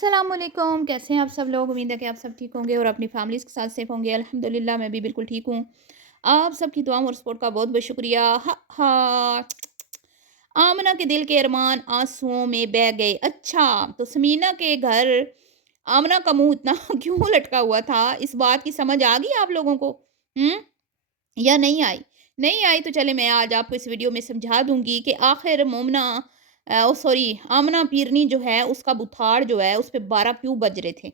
अस्सलामुअलैकुम, कैसे हैं आप सब लोग? उम्मीद है कि आप सब ठीक होंगे और अपनी फैमिलीज़ के साथ सेफ होंगे। अल्हम्दुलिल्लाह मैं भी बिल्कुल ठीक हूँ। आप सबकी दुआओं और सपोर्ट का बहुत-बहुत शुक्रिया। हा आमना के दिल के अरमान आँसुओं में बह गए। अच्छा, तो समीना के घर आमना का मुँह इतना क्यों लटका हुआ था? इस बात की समझ आ गई आप लोगों को? हुँ? या नहीं आई? नहीं आई तो चले मैं आज आपको इस वीडियो में समझा दूँगी कि आखिर मोमना सॉरी आमना पीरनी जो है उसका बुखार जो है उस पे 12 क्यों बज रहे थे,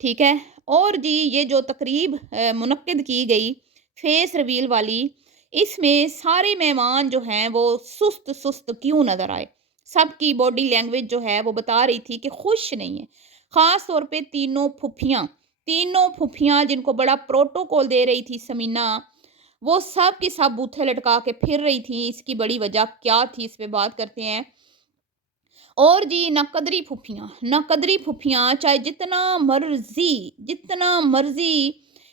ठीक है? और जी ये जो तकरीब मुनक्किद की गई फेस रिवील वाली, इसमें सारे मेहमान जो हैं वो सुस्त-सुस्त क्यों नज़र आए? सबकी बॉडी लैंग्वेज जो है वो बता रही थी कि खुश नहीं है। ख़ास तौर पे तीनों फूफियाँ जिनको बड़ा प्रोटोकॉल दे रही थी समीना, वो सब की सब बूथे लटका के फिर रही थी। इसकी बड़ी वजह क्या थी? इस पे बात करते हैं। और जी नकदरी फुफियाँ चाहे जितना मर्ज़ी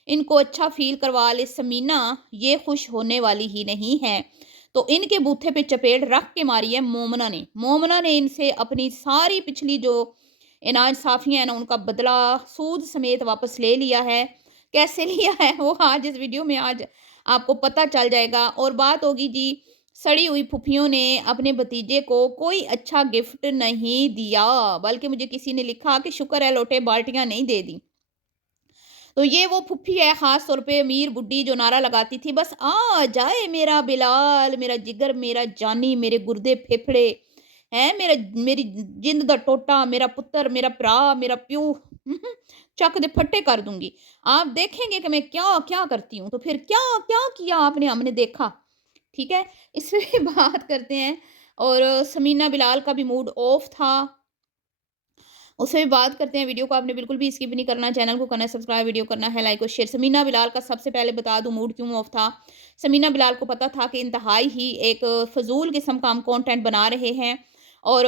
इनको अच्छा फ़ील करवा ले समीना, ये खुश होने वाली ही नहीं है। तो इनके बूथे पे चपेट रख के मारी है मोमना ने। मोमना ने इनसे अपनी सारी पिछली जो नाइंसाफ़ियाँ हैं ना, उनका बदला सूद समेत वापस ले लिया है। कैसे लिया है वो आज इस वीडियो में आज आपको पता चल जाएगा। और बात होगी जी सड़ी हुई फूफियों ने अपने भतीजे को कोई अच्छा गिफ्ट नहीं दिया, बल्कि मुझे किसी ने लिखा कि शुक्र है लोटे बाल्टियाँ नहीं दे दी। तो ये वो फूफी है ख़ास तौर पे अमीर बुड्ढी जो नारा लगाती थी, बस आ जाए मेरा बिलाल, मेरा जिगर, मेरा जानी, मेरे गुर्दे फेफड़े, हैं मेरी जिंद दा टोटा, मेरा पुत्र, मेरा भरा, मेरा प्यो, चक दे फट्टे कर दूँगी। आप देखेंगे कि मैं क्या-क्या करती हूँ, तो फिर क्या-क्या किया आपने हमने देखा। ठीक है? इस पे बात करते हैं। और समीना बिलाल का भी मूड ऑफ था। उससे भी बात करते हैं। वीडियो को आपने बिल्कुल भी स्किप नहीं करना, चैनल को करना है सब्सक्राइब, वीडियो करना है लाइक और शेयर। समीना बिलाल का सबसे पहले बता दूँ मूड क्यों ऑफ था। समीना बिलाल को पता था कि इंतहाई ही एक फ़िज़ूल किस्म का हम कंटेंट बना रहे हैं। और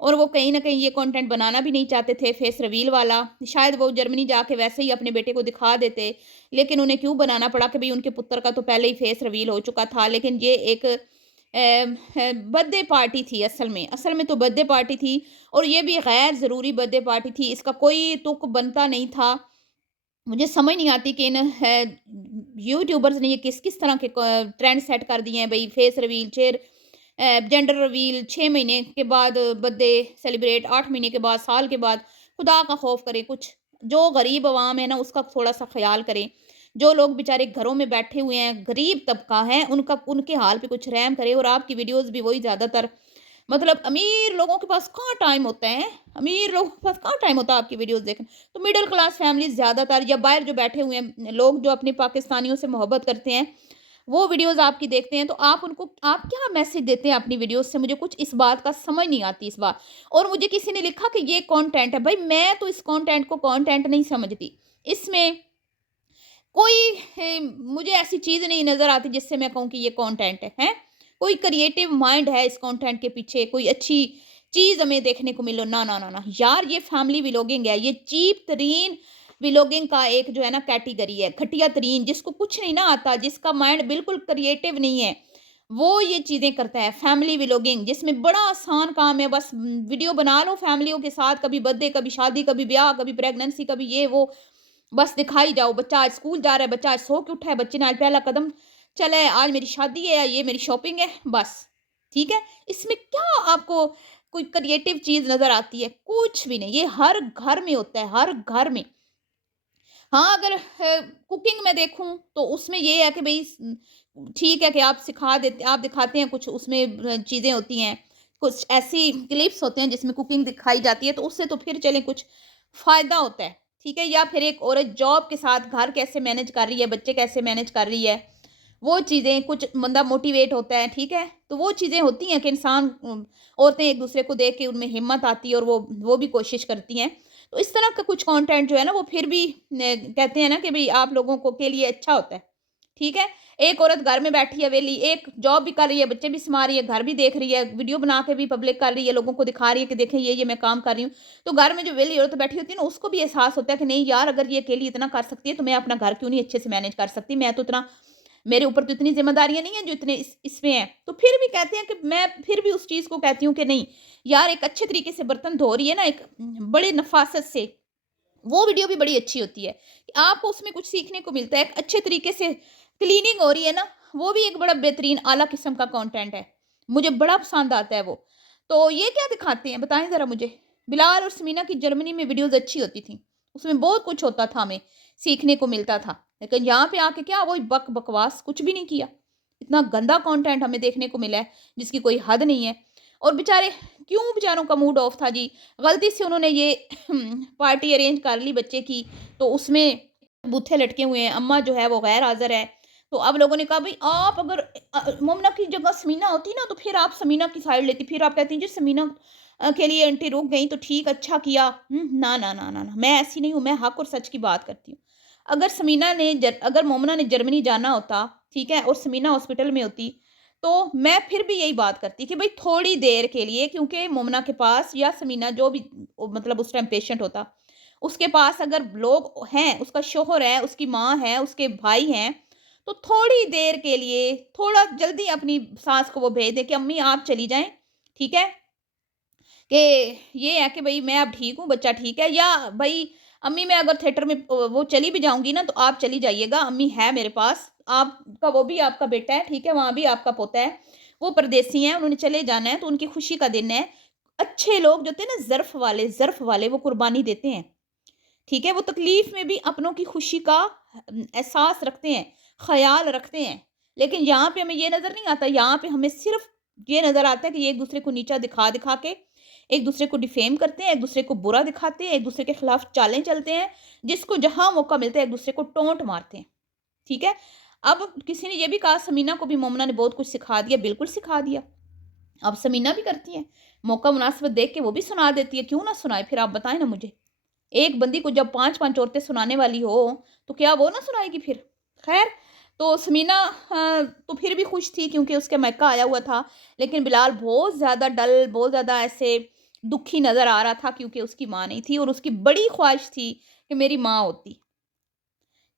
और वो कहीं न कहीं ये कंटेंट बनाना भी नहीं चाहते थे फेस रिवील वाला। शायद वो जर्मनी जाके वैसे ही अपने बेटे को दिखा देते, लेकिन उन्हें क्यों बनाना पड़ा कि भई उनके पुत्र का तो पहले ही फेस रिवील हो चुका था। लेकिन ये एक बर्थडे पार्टी थी असल में तो बर्थडे पार्टी थी। और ये भी गैर ज़रूरी बर्थडे पार्टी थी, इसका कोई तुक बनता नहीं था। मुझे समझ नहीं आती कि इन यूट्यूबर्स ने ये किस-किस तरह के क ट्रेंड सेट कर दिए हैं भई फेस रिवील, जेंडर रिवील 6 महीने के बाद बर्थडे सेलिब्रेट, 8 महीने के बाद, साल के बाद। खुदा का खौफ करें कुछ, जो गरीब अवाम है ना उसका थोड़ा-सा ख़्याल करें। जो लोग बेचारे घरों में बैठे हुए हैं, गरीब तबका है, उनके हाल पे कुछ रहम करें। और आपकी वीडियोज़ भी वही ज़्यादातर मतलब अमीर लोगों के पास कहाँ टाइम होता है? अमीर लोगों के पास कहाँ टाइम होता है आपकी वीडियोज़ देखने। तो मिडल क्लास फैमिलीज़ ज़्यादातर या बाहर जो बैठे हुए हैं लोग जो अपने पाकिस्तानियों से मोहब्बत करते हैं, वो वीडियोज़ आपकी देखते हैं, तो आप क्या मैसेज देते हैं अपनी वीडियोज़ से? मुझे कुछ इस बात का समझ नहीं आती इस बात। और मुझे किसी ने लिखा कि ये कंटेंट है, भई मैं तो इस कंटेंट को कंटेंट नहीं समझती। इसमें कोई मुझे ऐसी चीज़ नहीं नज़र आती जिससे मैं कहूँ कि ये कंटेंट है, हैं? कोई क्रिएटिव माइंड है इस कंटेंट के पीछे, कोई अच्छी चीज़ हमें देखने को मिले ना, ना, ना, ना। यार ये फैमिली व्लॉगिंग है, ये चीप तरीन व्लॉगिंग का एक जो है ना कैटेगरी है, घटिया तरीन जिसको कुछ नहीं ना आता, जिसका माइंड बिल्कुल क्रिएटिव नहीं है, वो ये चीज़ें करता है। फैमिली व्लॉगिंग जिसमें बड़ा आसान काम है, बस वीडियो बना लो फैमिलियों के साथ, कभी बर्थडे, कभी शादी, कभी ब्याह, कभी प्रेगनेंसी, कभी ये वो। बस दिखाई जाओ, बच्चा आज स्कूल जा रहा है, बच्चा आज सो के उठा है, बच्चे ने आज पहला कदम चला है, आज मेरी शादी है या ये मेरी शॉपिंग है, बस। ठीक है? इसमें क्या आपको कोई क्रिएटिव चीज़ नज़र आती है? कुछ भी नहीं, ये हर घर में होता है, हर घर में। हाँ, अगर कुकिंग में देखूँ तो उसमें ये है कि भई ठीक है कि आप दिखाते हैं कुछ उसमें चीज़ें होती हैं, कुछ ऐसी क्लिप्स होते हैं जिसमें कुकिंग दिखाई जाती है, तो उससे तो फिर चलें कुछ फ़ायदा होता है, ठीक है? या फिर एक औरत जॉब के साथ घर कैसे मैनेज कर रही है, बच्चे कैसे मैनेज कर रही है, वो चीज़ें कुछ बंदा मोटिवेट होता है, ठीक है? तो वो चीज़ें होती हैं कि औरतें एक-दूसरे को देख के उनमें हिम्मत आती है और वो भी कोशिश करती हैं। तो इस तरह का कुछ कंटेंट जो है ना वो फिर भी कहते हैं ना कि भई आप लोगों को के लिए अच्छा होता है, ठीक है? एक औरत घर में बैठी है वेली, एक जॉब भी कर रही है, बच्चे भी सँभाल रही है, घर भी देख रही है, वीडियो बना के भी पब्लिक कर रही है, लोगों को दिखा रही है कि देखें ये मैं काम कर रही हूँ। तो घर में जो वेली औरत बैठी होती है ना उसको भी एहसास होता है कि नहीं यार अगर ये अकेली इतना कर सकती है तो मैं अपना घर क्यों नहीं अच्छे से मैनेज कर सकती? मैं तो इतना मेरे ऊपर तो इतनी ज़िम्मेदारियाँ नहीं हैं जो इतने इसमें हैं। तो फिर भी कहते हैं कि मैं फिर भी उस चीज़ को कहती हूँ कि नहीं, यार एक अच्छे तरीके से बर्तन धो रही है ना, एक बड़े नफ़ासत से, वो वीडियो भी बड़ी अच्छी होती है। कि आपको उसमें कुछ सीखने को मिलता है, एक अच्छे तरीके से क्लीनिंग हो रही है ना, वो भी एक बड़ा बेहतरीन आला किस्म का कंटेंट है। मुझे बड़ा पसंद आता है वो। तो ये क्या दिखाते हैं बताएँ ज़रा मुझे? बिलाल और समीना की जर्मनी में वीडियोज़ अच्छी होती थी। उसमें बहुत कुछ होता था, हमें सीखने को मिलता था। लेकिन यहाँ पे आके क्या वही बकवास, कुछ भी नहीं किया। इतना गंदा कंटेंट हमें देखने को मिला है जिसकी कोई हद नहीं है। और बेचारे, क्यों बेचारों का मूड ऑफ था जी। गलती से उन्होंने ये पार्टी अरेंज कर ली बच्चे की, तो उसमें बूथे लटके हुए हैं, अम्मा जो है वो गैर हाज़िर है। तो अब लोगों ने कहा भई आप अगर मोमना की जगह समीना होती ना, तो फिर आप समीना की साइड लेती। फिर आप कहती जी समीना के लिए आंटी रुक गई तो ठीक, अच्छा किया। ना, ना, ना, ना, ना, मैं ऐसी नहीं हूँ, मैं हक और सच की बात करती हूँ। अगर मोमना ने जर्मनी जाना होता, ठीक है, और समीना हॉस्पिटल में होती, तो मैं फिर भी यही बात करती कि भई थोड़ी देर के लिए, क्योंकि मोमना के पास या समीना जो भी मतलब उस टाइम पेशेंट होता, उसके पास अगर लोग हैं, उसका शौहर है, उसकी माँ है, उसके भाई हैं, तो थोड़ी देर के लिए, थोड़ा जल्दी अपनी सास को वो भेज दे कि अम्मी आप चली जाएँ, ठीक है? कि ये है कि भई मैं अब ठीक हूँ, बच्चा ठीक है, या भई अम्मी मैं अगर थिएटर में वो चली भी जाऊँगी ना, तो आप चली जाइएगा, अम्मी है मेरे पास, आपका वो भी आपका बेटा है, ठीक है? वहाँ भी आपका पोता है, वो परदेसी हैं, उन्होंने चले जाना है, तो उनकी खुशी का दिन है। अच्छे लोग जो होते हैं ना, ज़र्फ़ वाले वो कुर्बानी देते हैं, ठीक है? वो तकलीफ़ में भी अपनों की खुशी का एहसास रखते हैं, ख़याल रखते हैं। लेकिन यहाँ पे हमें ये नज़र नहीं आता, यहाँ पे हमें सिर्फ़ ये नज़र आता है कि ये एक-दूसरे को नीचा दिखा-दिखा के एक-दूसरे को डिफ़ेम करते हैं, एक-दूसरे को बुरा दिखाते हैं, एक-दूसरे के खिलाफ चालें चलते हैं, जिसको जहाँ मौका मिलता है एक-दूसरे को टोंट मारते हैं, ठीक है? अब किसी ने ये भी कहा समीना को भी मोमना ने बहुत कुछ सिखा दिया, बिल्कुल सिखा दिया। अब समीना भी करती हैं, मौका मुनासिबत देख के वो भी सुना देती है, क्यों ना सुनाए फिर आप बताएँ ना मुझे? एक बंदी को जब 5-5 औरतें सुनाने वाली हो, तो क्या वो ना सुनाएगी फिर? ख़ैर, तो समीना तो फिर भी खुश थी क्योंकि उसके मायका आया हुआ था, लेकिन बिलाल बहुत ज़्यादा डल, बहुत ज़्यादा ऐसे दुखी नज़र आ रहा था क्योंकि उसकी माँ नहीं थी और उसकी बड़ी ख़्वाहिश थी कि मेरी माँ होती।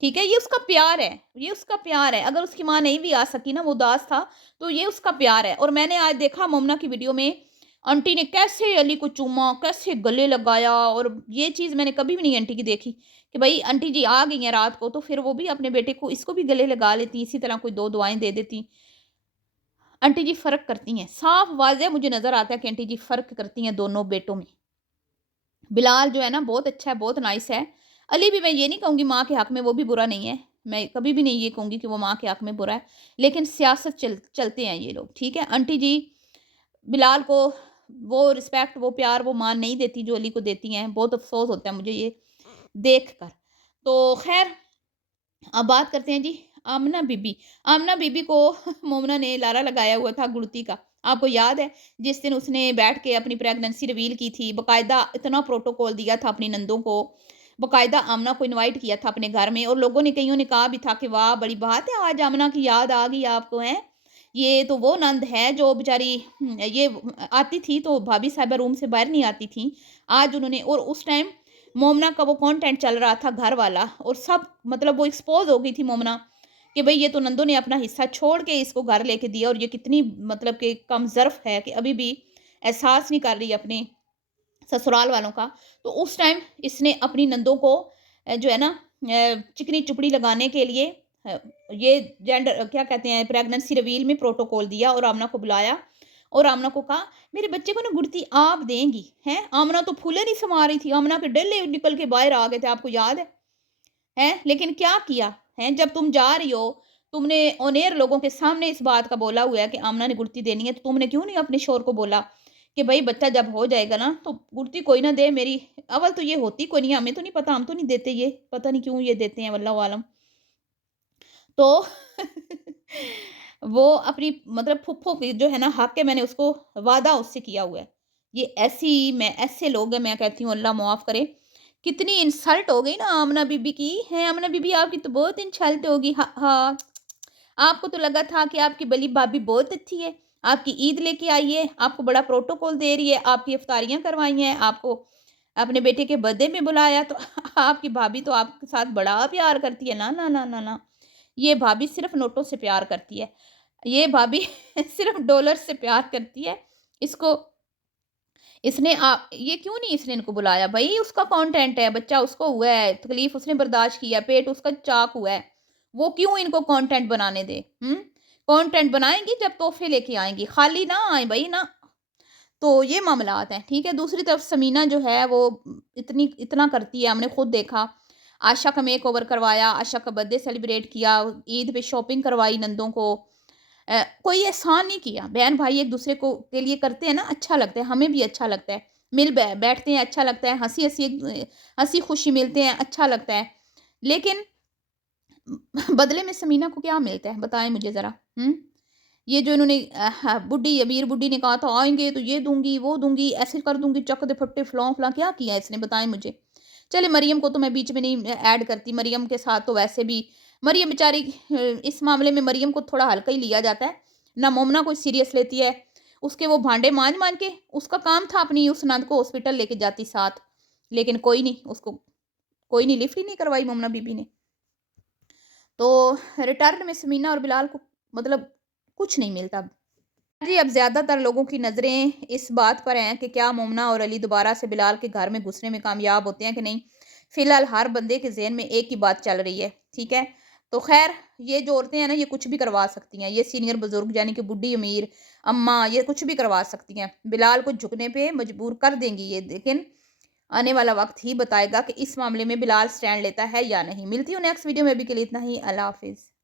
ठीक है? ये उसका प्यार है, ये उसका प्यार है। अगर उसकी माँ नहीं भी आ सकी ना, वो उदास था, तो ये उसका प्यार है। और मैंने आज देखा मोमना की वीडियो में, आंटी ने कैसे अली को चूमा, कैसे गले लगाया, और ये चीज़ मैंने कभी भी नहीं आंटी की देखी कि भई आंटी जी आ गई हैं रात को, तो फिर वो भी अपने बेटे को, इसको भी गले लगा लेती, इसी तरह कोई 2 दुआएँ दे देती। आंटी जी फ़र्क करती हैं, साफ वाज़ेह मुझे नज़र आता है कि आंटी जी फ़र्क करती हैं दोनों बेटों में। बिलाल जो है ना बहुत अच्छा है, बहुत नाइस है। अली भी मैं ये नहीं कहूँगी माँ के हक़ में वो भी बुरा नहीं है। मैं कभी भी नहीं ये कहूँगी कि वो माँ के हक़ में बुरा है। लेकिन सियासत चलते हैं ये लोग, ठीक है? आंटी जी बिलाल को वो रिस्पेक्ट, वो प्यार वो माँ नहीं देती जो अली को देती हैं। बहुत अफ़सोस होता है मुझे ये देख कर। तो ख़ैर, अब बात करते हैं जी आमना बीबी। आमना बीबी को मोमना ने लारा लगाया हुआ था गुड़ती का। आपको याद है? जिस दिन उसने बैठ के अपनी प्रेगनेंसी रिवील की थी, बाकायदा इतना प्रोटोकॉल दिया था अपनी नंदों को, बाकायदा आमना को इनवाइट किया था अपने घर में, और लोगों ने, कईयों ने कहा भी था कि वाह! बड़ी बात है, आज आमना की याद आ गई आपको, हैं? ये तो वो नंद है जो बेचारी ये आती थी तो भाभी साहिबा रूम से बाहर नहीं आती थीं। आज उन्होंने, और उस टाइम मोमना का वो कंटेंट चल रहा था घर वाला, और सब मतलब वो एक्सपोज़ हो गई थी मोमना कि भई ये तो नंदों ने अपना हिस्सा छोड़ के इसको घर लेके दिया, और ये कितनी मतलब कि कम ज़र्फ़ है कि अभी भी एहसास नहीं कर रही अपने ससुराल वालों का। तो उस टाइम इसने अपनी नंदों को जो है ना चिकनी-चुपड़ी लगाने के लिए अ, ये जेंडर क्या कहते हैं, प्रेगनेंसी रिवील में प्रोटोकॉल दिया और आमना को बुलाया और आमना को कहा, "मेरे बच्चे को ना गुड़ती आप देंगी।" हैं? आमना तो फूले नहीं समा रही थी, आमना के डेले निकल के बाहर आ गए थे, आपको याद है? हैं? लेकिन क्या किया? हैं? जब तुम जा रही हो, तुमने ऑन एयर लोगों के सामने इस बात का बोला हुआ है कि आमना ने गुड़ती देनी है, तो तुमने क्यों नहीं अपने शौहर को बोला कि भई बच्चा जब हो जाएगा ना, तो गुड़ती कोई ना दे मेरी। अव्वल तो ये होती कोई नहीं, हमें तो नहीं पता, हम तो नहीं देते ये, पता नहीं क्यों ये देते हैं, वल्लाहु आलम। तो वो अपनी मतलब फूफो की जो है ना हक है, मैंने उसको वादा उससे किया हुआ है। ये ऐसी मैं ऐसे लोग हैं, मैं कहती हूँ अल्लाह माफ़ करे। कितनी इंसल्ट हो गई ना आमना बीबी की, हैं आमना बीबी आपकी तो बहुत इंसल्ट होगी। हाँ, हाँ। आपको तो लगा था कि आपकी बली भाभी बहुत अच्छी है, आपकी ईद लेके आई है, आपको बड़ा प्रोटोकॉल दे रही है, आपकी इफ्तारियाँ करवाई हैं, आपको अपने बेटे के बर्थडे में बुलाया, तो आपकी भाभी तो आपके साथ बड़ा प्यार करती है। ना, ना, ना, ना, ना। ये भाभी सिर्फ नोटों से प्यार करती है, ये भाभी सिर्फ डॉलर से प्यार करती है। इसको इसने ये क्यों नहीं इसने इनको बुलाया? भई उसका कंटेंट है, बच्चा उसको हुआ है, तकलीफ उसने बर्दाश्त किया, पेट उसका चाक हुआ है। वो क्यों इनको कंटेंट बनाने दे? हुँ? कंटेंट बनाएँगी जब तोहफ़े लेके आएँगी, खाली ना आएँ भई ना। तो ये मामलात हैं, ठीक है? दूसरी तरफ समीना जो है वो इतना करती है, हमने खुद देखा। आशा का मेकओवर करवाया, आशा का बर्थडे सेलिब्रेट किया, ईद पे शॉपिंग करवाई नंदों को। कोई एहसान नहीं किया, बहन-भाई एक-दूसरे को के लिए करते हैं ना, अच्छा लगता है, हमें भी अच्छा लगता है। मिल बै बैठते हैं, अच्छा लगता है, हँसी-खुशी मिलते हैं, अच्छा लगता है। लेकिन बदले में समीना को क्या मिलता है? बताएँ मुझे ज़रा, हुँ? ये जो इन्होंने बुड्ढी अमीर बुड्ढी ने कहा था आएँगे तो ये दूँगी, वो दूँगी, ऐसे कर दूँगी, चक दे फट्टे फलाँ-फलाँ, क्या किया है इसने बताएँ मुझे? चलिए मरियम को तो मैं बीच में नहीं ऐड करती, मरियम के साथ तो वैसे भी मरियम बेचारी इस मामले में मरियम को थोड़ा हल्का ही लिया जाता है, ना मोमना कोई सीरियस लेती है। उसके वो भांडे माँज-माँज के उसका काम था अपनी उस नंद को हॉस्पिटल लेके जाती साथ, लेकिन कोई नहीं उसको कोई नहीं लिफ्ट ही नहीं करवाई मोमना बीबी ने। तो रिटर्न में समीना और बिलाल को मतलब कुछ नहीं मिलता। जी, अब ज़्यादातर लोगों की नज़रें इस बात पर हैं कि क्या मोमना और अली दोबारा से बिलाल के घर में घुसने में कामयाब होते हैं कि नहीं? फ़िलहाल हर बंदे के ज़हन में एक ही बात चल रही है, ठीक है? तो ख़ैर ये जो औरतें हैं ना, ये कुछ भी करवा सकती हैं। ये सीनियर बुज़ुर्ग यानी कि बुड्ढी अमीर, अम्मा ये कुछ भी करवा सकती हैं। बिलाल को झुकने पे मजबूर कर देंगी ये, लेकिन आने वाला वक़्त ही बताएगा कि इस मामले में बिलाल स्टैंड लेता है या नहीं। मिलती हूँ नेक्स्ट वीडियो में, अभी के लिए इतना ही। अल्लाह हाफ़िज़।